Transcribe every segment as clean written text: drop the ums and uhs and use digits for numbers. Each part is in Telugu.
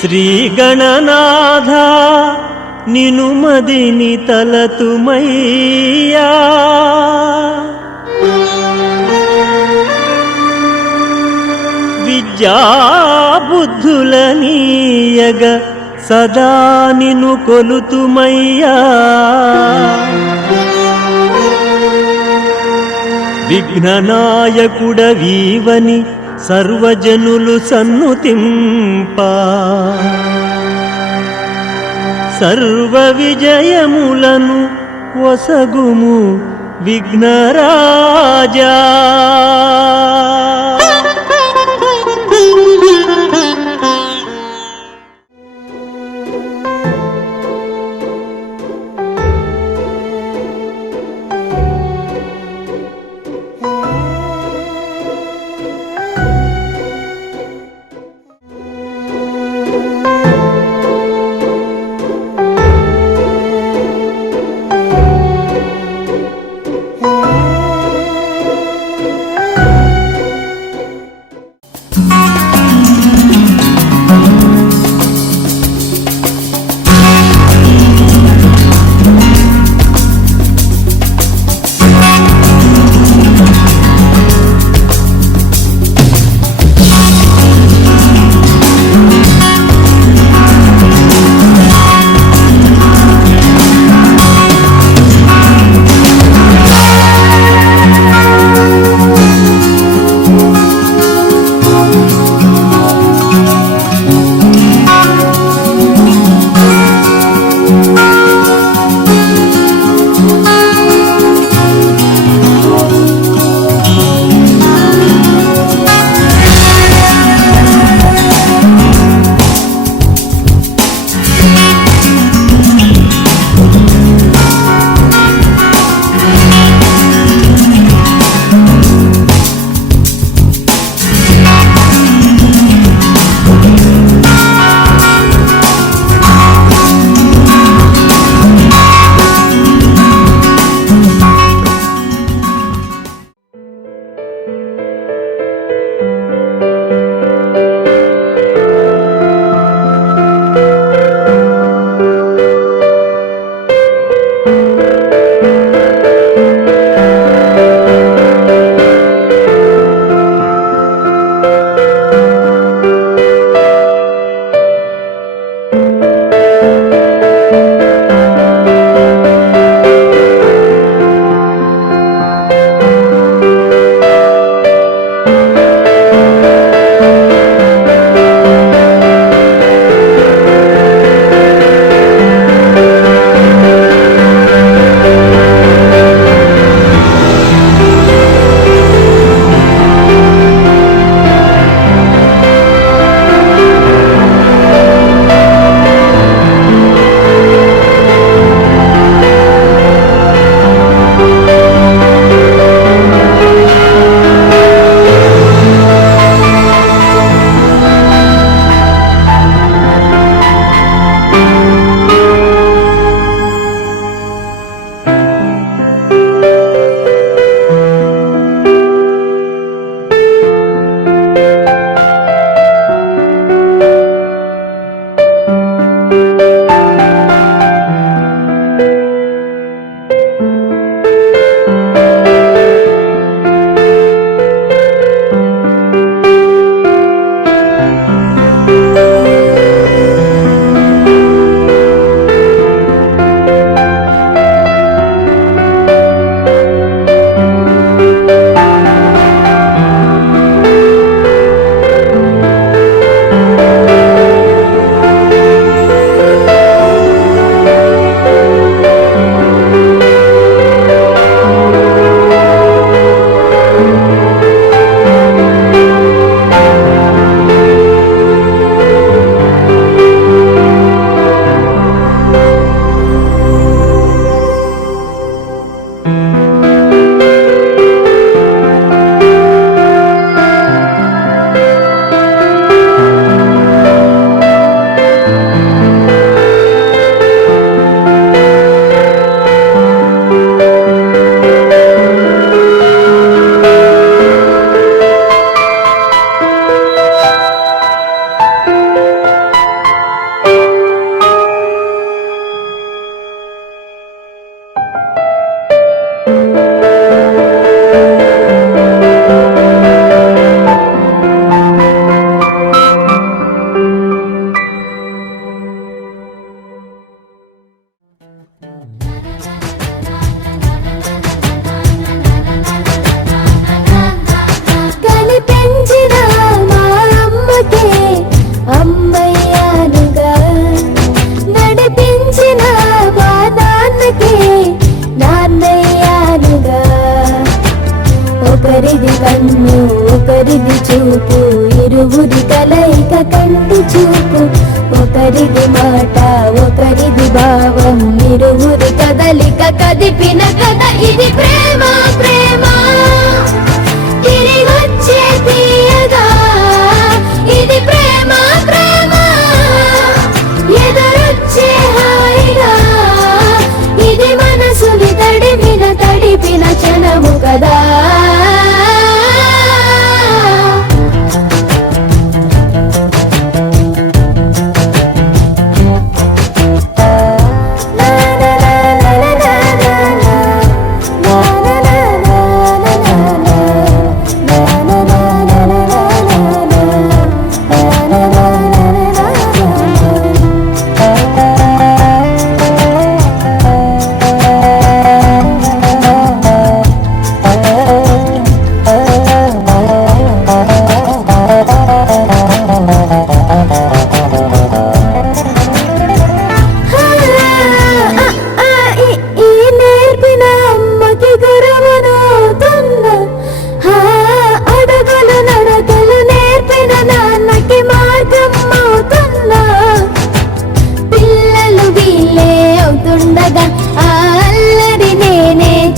శ్రీ గణనాథ నిను మదిని తలతుమయ్యా, విద్యాబుద్ధులనీయగ సదా నిను కొలుతుమయ్యా. విఘ్ననాయకుడవీవని సర్వజనులు సన్నుతింప, సర్వ విజయములను వసగుము విఘ్నరాజా. ఒకరిది కన్ను ఒకరిది చూపు, ఇరువురి కలయిక కంటి చూపు. ఒకరిది మాట ఒకరిది భావం, ఇరువురి కదలిక కదిపిన కథ ఇది ప్రేమ. ప్రేమ తిరిగొచ్చే తీయగా ఇది ప్రేమ. ప్రేమ ఎదురొచ్చే హాయిగా ఇది మనసుని తడిపిన క్షణము కదా.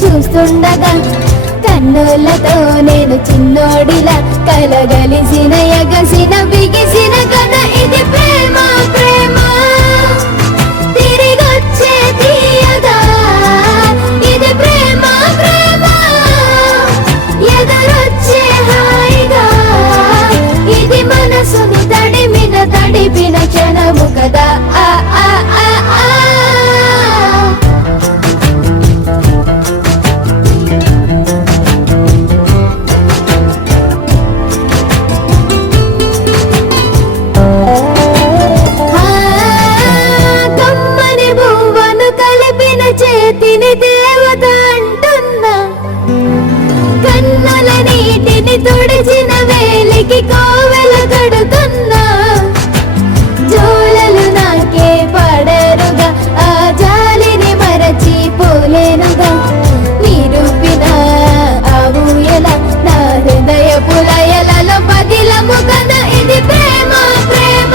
చూస్తుండగా కన్నులతో నేను చిన్నోడిలా కలగలిసిన ఎగసిన బిగిసిన కథ ఇది ప్రేమ. ప్రేమ తిరిగొచ్చే తీయగా ఇది ప్రేమ. ప్రేమ ఎదురొచ్చే హాయిగా ఇది మనసుని తడిపిన క్షణము కదా. చేతిని దేవత అంటున్నా, కన్నుల నీటిని తుడిచిన వేలికి కోవెల కడుతున్నా. జోలలు నాకే పడరుగా ఆ జాలిని మరచి పోలేనుగా. నిరూపిన ఆ ఊయల నా హృదయ పులయలలో పదిలము కదా ఇది ప్రేమ. ప్రేమ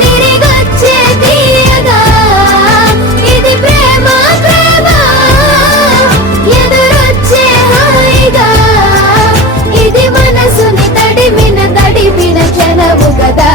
తిరిగొచ్చే తీయగా ఇది ప్రేమ. ప్రేమ ఎదురొచ్చే హాయిగా ఇది మనసుని తడిపిన క్షణము కదా.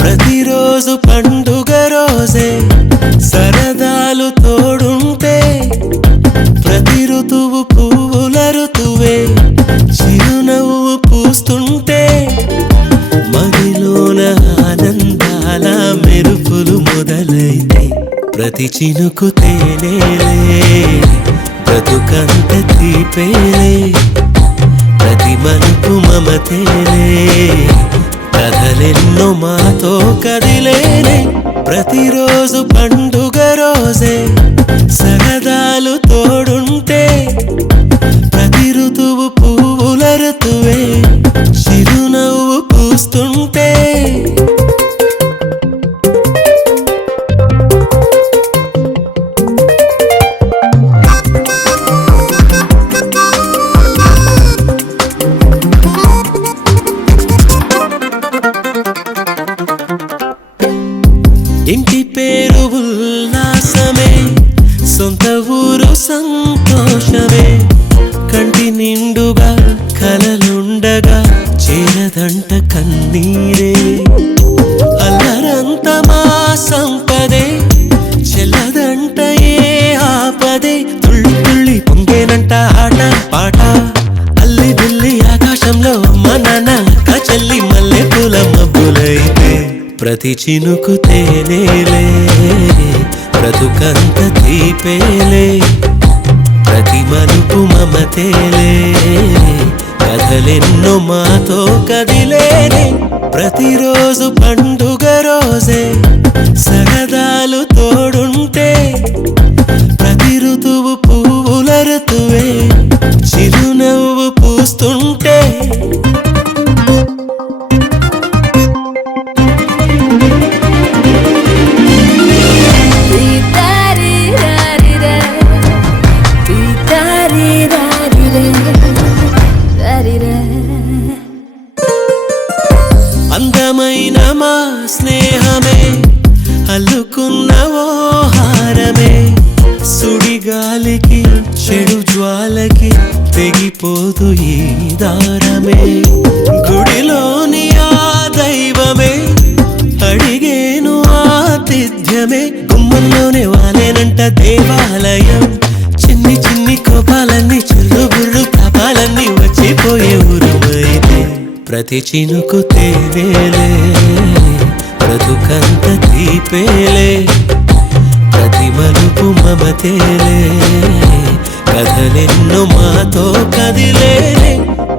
ప్రతిరోజు పండుగ రోజే సరదాలు తోడుంటే, ప్రతి ఋతువు పువ్వుల ఋతువే చిరునవ్వు పూస్తుంటే, మదిలోన ఆనందాల మెరుపులు మొదలైతే ప్రతి చినుకు తేనేలే బ్రతుకంత తీపేలే, ప్రతి మలుపు మమతేలే కథలెన్నో మాతో కదిలేనే. ప్రతిరోజు పండుగ రోజే సరదాలు తోడుంటే, ప్రతి ఋతువు పువ్వుల ఋతువే చిరునవ్వు పూస్తుంటే, ఇంటి పేరు ఉల్లాసమే సొంత ఊరు సంతోషమే. ప్రతి చినుకు తేనేలే బ్రతుకంత తీపేలే ప్రతి మలుపు మమతేలే కథలెన్నో మాతో కదిలేనే ప్రతిరోజు పండుగ రోజే సరదాలు తోడుంటే ప్రతి ఋతువు పువ్వుల ఋతువే చిరునవ్వు పూస్తుంటే అందమైన మా స్నేహమే అల్లుకున్న ఓ హారమే సుడిగాలికి చెడు జ్వాలకి తెగిపోదు ఈ దారమే గుడిలోని ఆ దైవమే అడిగేను ఆతిథ్యమే గుమ్మంలోనే వాలేనంట దేవాలయం చిన్ని చిన్ని కోపాలన్నీ చెల్లు బుర్రు పాపాలన్నీ వచ్చిపోయే ఊరుమైతే ప్రతి చినుకు తేనేలే బ్రతుకంత తీపేలే ప్రతి మలుపు మమతేలే కథలెన్నో మాతో కదిలేనే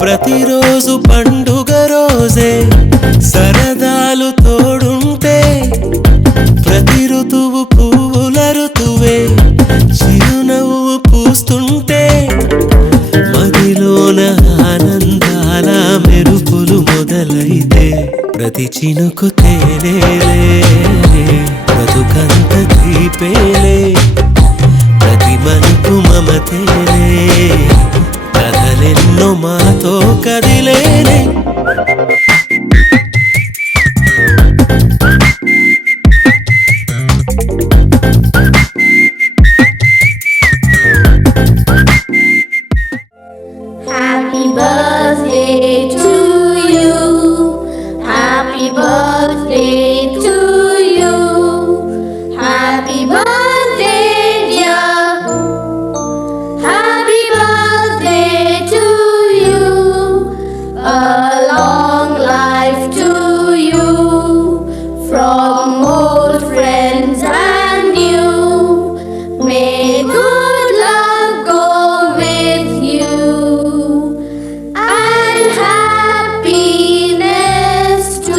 ప్రతిరోజు పండుగ రోజే సరదాలు తోడుంటే ప్రతి ఋతువు పువ్వుల ఋతువే చిరునవ్వు పూస్తుంటే మదిలోన ఆనందాల మెరుపులు మొదలైతే ప్రతి చినుకు తేనేలే బ్రతుకంత తీపేలే ప్రతి మలుపు మమతేలే కథలెన్నో మాతో కదిలేనే Happy birthday to you. Happy birthday to you. Happy birthday, dear. Happy birthday to you. A long life to you. From old friends and new. May good luck go with you. And happiness too.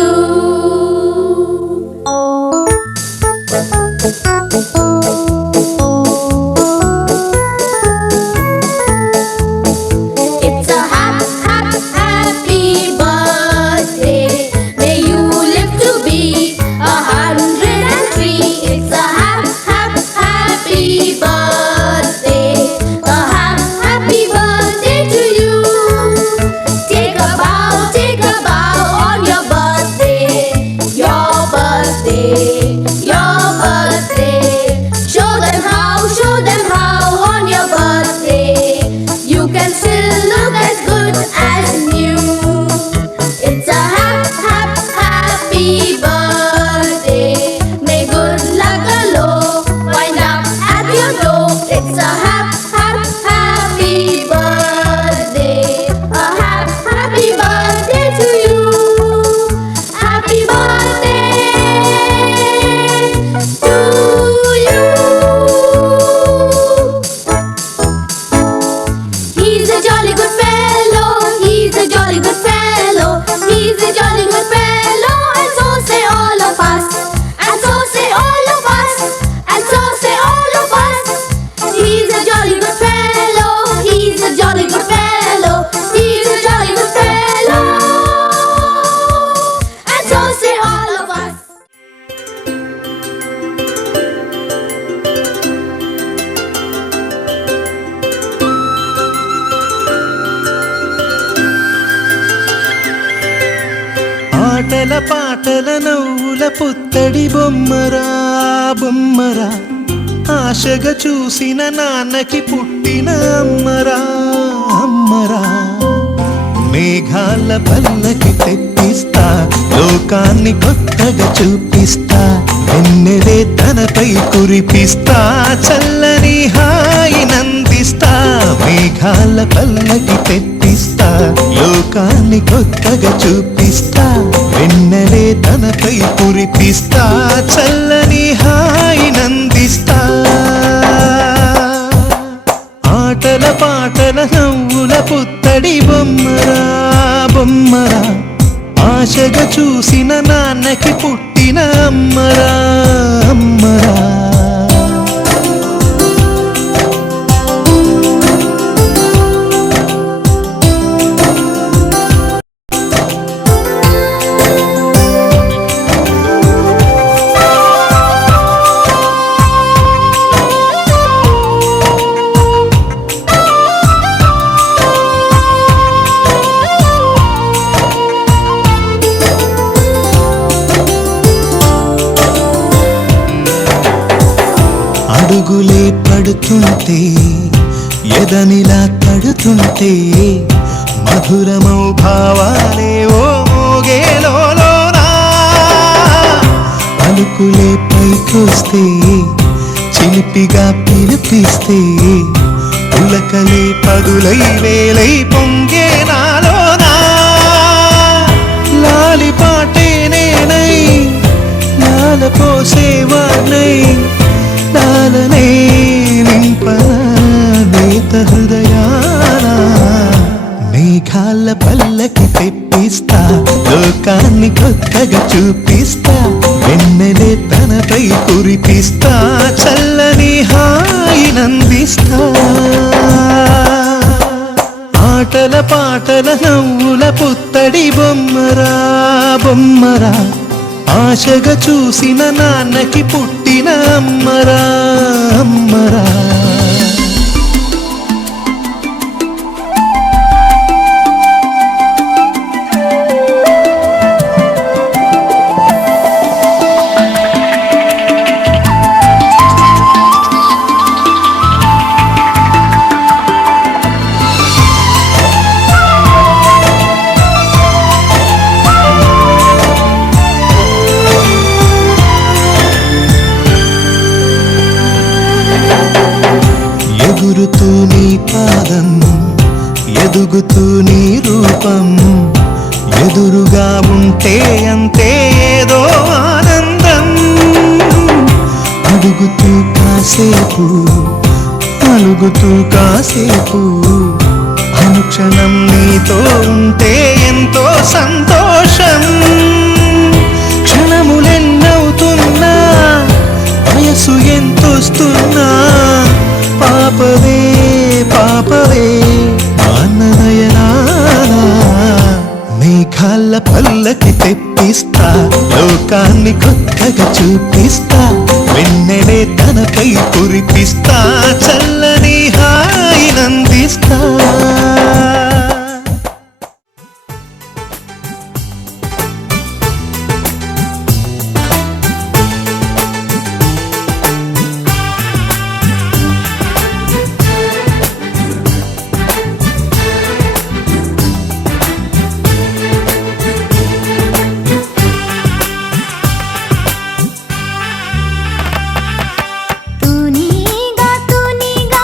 It's a happy birthday. May you live to be 103. It's a happy birthday. A happy birthday to you. Take a bow on your birthday. Your birthday, your birthday. Show them how on your birthday you can still look as good as new. It's a happy birthday. May good luck galore wind up at your door. It's a happy birthday. A happy birthday to you. Happy birthday to you. He's a jolly good fellow. He's a jolly good fellow. He's a jolly good fellow. And so say all of us. And so say all of us. And so say all of us. He's a jolly good fellow. He's a jolly good fellow. He's a jolly good fellow. And so say all of us. ఆటల పాటల నవ్వుల పుత్తడి బొమ్మరా బొమ్మరా ఆశగా చూసిన నాన్నకి పుట్టిన అమ్మరా అమ్మరా మేఘాల పల్లకి తెప్పిస్తా లోకాన్ని కొత్తగా చూపిస్తా వెన్నెలే తనపై కురిపిస్తా చల్లని హాయి నందిస్తా మేఘాల పల్లకి తెప్పిస్తా లోకాన్ని కొత్తగా చూపిస్తా వెన్నెలే తనపై కురిపిస్తా చల్లని హాయినందిస్తా ఆటల పాటల నవ్వుల పుత్తడి బొమ్మరా బొమ్మరా ఆశగా చూసిన నాన్నకి పుట్టిన అమ్మరా అమ్మరా అడుగులే పడుతుంటే ఎదనిలా తడుతుంటే మధురమౌ భావాలే ఓ మోగేలోనా పలుకులే పైకొస్తే చిలిపిగా పిలిపిస్తే పులకలే పదులై వేలై పొంగే నాలోనా లాలి పాటే నేనై లాల పోసేవాణ్ణై లాలనే నింపనా నేత హృదయాన మేఘాల పల్లకి తెప్పిస్తా లోకాన్ని కొత్తగా చూపిస్తా వెన్నెలే తనపై కురిపిస్తా చల్లని హాయినందిస్తా ఆటల పాటల నవ్వుల పుత్తడి బొమ్మరా బొమ్మరా ఆశగా చూసిన నాన్నకి పుట్టిన అమ్మరా అమ్మరా ఎగురుతూ నీ పాదం ఎదుగుతూ నీ రూపం ఎదురుగా ఉంటే అంతే ఏదో ఆనందం అడుగుతూ కాసేపు అలుగుతూ కాసేపు అనుక్షణం నీతో ఉంటే ఎంతో సంతోషం క్షణములెన్నవుతున్నా వయసు ఎంతొస్తున్నా పాపవే పాపవే మాననయనా మేఘాల పల్లకి తెప్పిస్తా లోకాన్ని కొత్తగా చూపిస్తా వెన్నెలే తనపై కురిపిస్తా చల్లని హాయినందిస్తా తూనీగా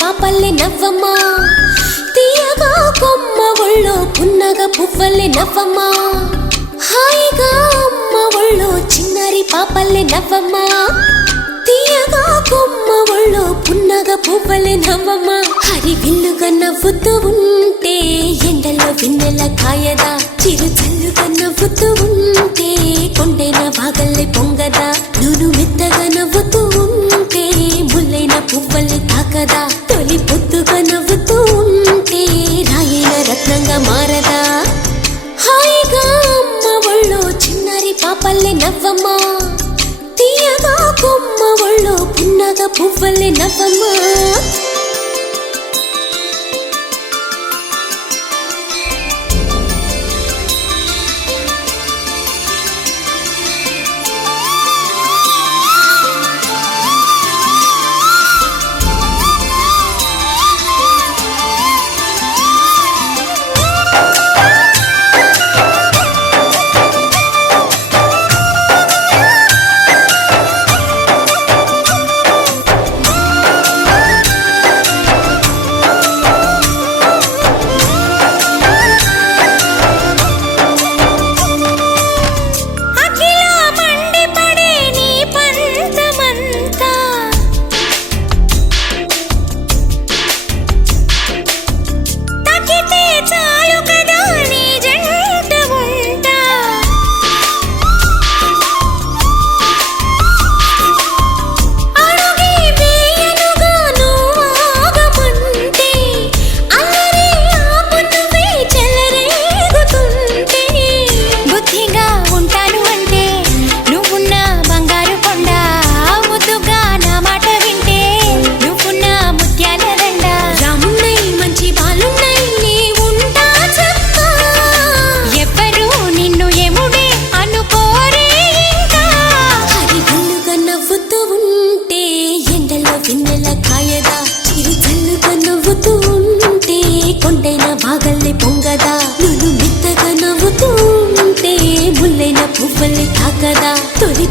పాపల్లె నవ్వమ్మా తీయగా కొమ్మ ఒళ్ళో పున్నగ పువ్వల్లె నవ్వమ్మా హాయిగా అమ్మ ఒళ్ళో చిన్నారి పాపల్లె నవ్వమ్మా తీయగా కొమ్మ ఒళ్ళో పున్నగ పువ్వల్లె నవ్వమ్మా హరి విల్లుగా నవ్వుతూ ఉంటే ఎండలో వెన్నెల కాయదా చిరు చల్లుగా నవ్వుతూ ఉంటే కొండైన వాగల్లె పొంగదా నూను మెత్తగా నవ్వుతూ ఉంటే ముల్లైన పువ్వల్లె తాకదా తొలి పొద్దుగా నవ్వుతూ ఉంటే రాయైన రత్నంగా మారదా హాయిగా అమ్మ ఒళ్ళో చిన్నారి పాపల్లె నవ్వమ్మా తీయగా కొమ్మ ఒళ్ళో పున్నగ పువ్వల్లె నవ్వమ్మా పువ్వల్లె తాకదా తొలి